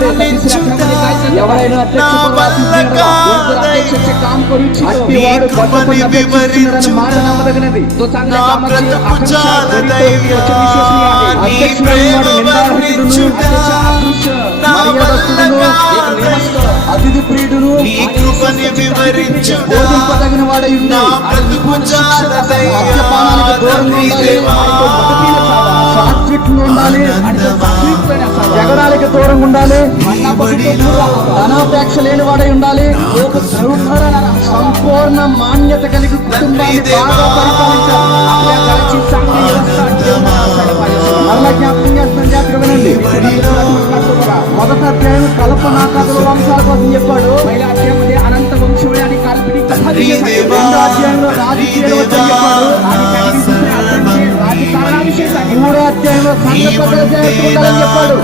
వర్ణించుట ఎవరైనా నా వల్ల కాదయ్యా. నీ కృపని వివరించుట నా బ్రతుకు చాలదయ్యా. నీ ప్రేమ వర్ణించుట నా వల్ల కాదయ్యా. అతిథి ప్రియుడును నీ కృపని వివరించుట బోధింపదగిన వాడై నా బ్రతుకు చాలదయ్యా. మద్యపానానికి దూరంగా ఉండాలి, దేవా, సాత్వికంగా ఉండాలి, జగడాలకి దూరంగా ఉండాలి, ధనాపేక్ష లేని వాడై ఉండాలి, సంపూర్ణ మాన్యత కలిగి కుటుంబాన్ని బాగా పరిపాలించాలి. మరలా జ్ఞాపకం చేస్తున్న జాగ్రత్త వినండి. మొదట అధ్యాయం కల్పన కథల వంశాల కోసం చెప్పాడు. అనంత వంశం కల్పిడి రెండో అధ్యాయంలో రాజకీయాల కోసం చెప్పాడు. మూడో అధ్యాయంలో సంఘ ప్రజల జాగ్రత్త ఉండాలని చెప్పాడు.